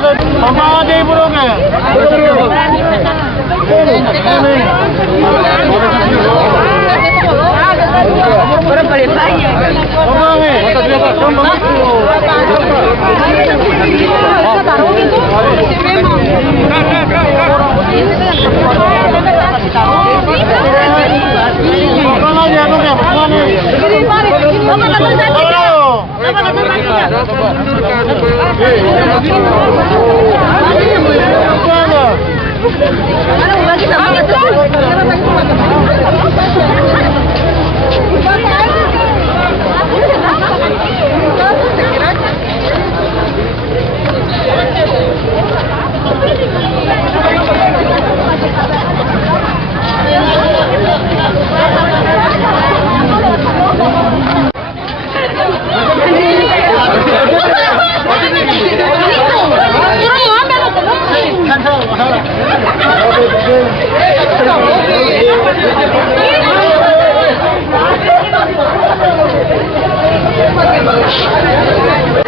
Apa aja ibu dong ya? Berapa lagi?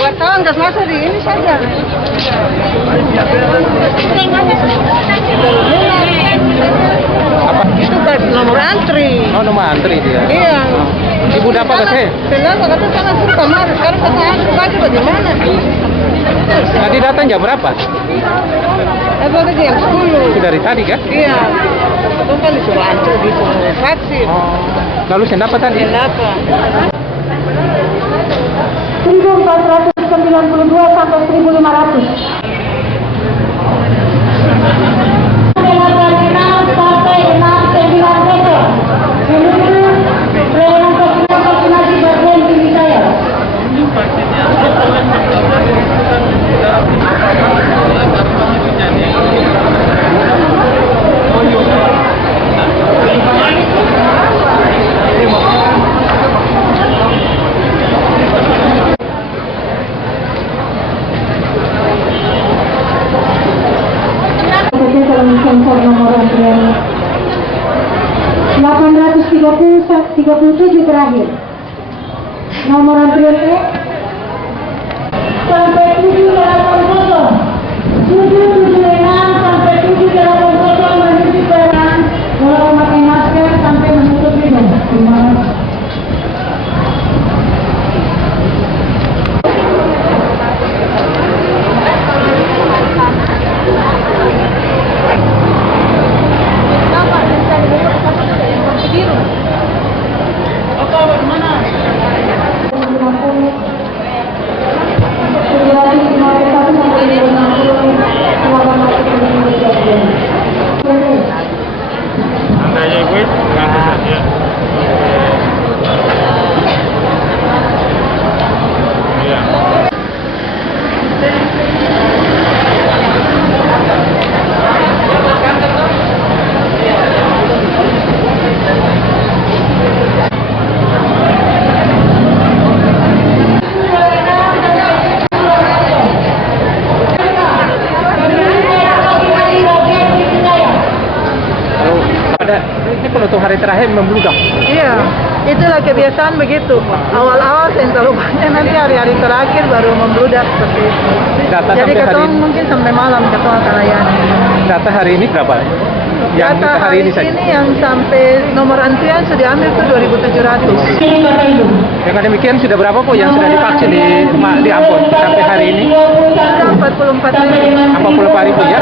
Wartawan nggak masa di ini saja. Apa? Itu kan nomor antri. Oh, nomor antri dia. Iya. Ibu dapat ke saya? Kenapa kata sangat sulit kemarin? Sekarang kata antri baju bagaimana? Tadi datang jam berapa? Apa tadi jam 10? Itu dari tadi kan? Iya. Itu kan disuruh antri, disuruh vaksin. Oh. Lalu saya dapat tadi? Kenapa? 1492 sampai 1500. Sampai 6 meter. Menuju pelayanan vaksinasi bagian tinggi saya. Sensor nomor antrian 837 terakhir. Nomor antrian sampai 780, 776 sampai 780 menuju peran, mulai memakai masker sampai menutup hidung. Terima kasih. Penutup hari terakhir membludak. Iya, itulah kebiasaan begitu. Awal-awal saya terlalu banyak, nanti hari-hari terakhir baru membludak seperti itu. Data Jadi sampai hari ketua ini? mungkin sampai malam ketua akan layani. Data hari ini berapa? Yang Data hari ini saja. yang sampai nomor antrian sudah ambil itu 2.700. Dengan demikian sudah berapa kok yang sudah divaksin di Ambon sampai hari ini? 44.000. 44.000 ya?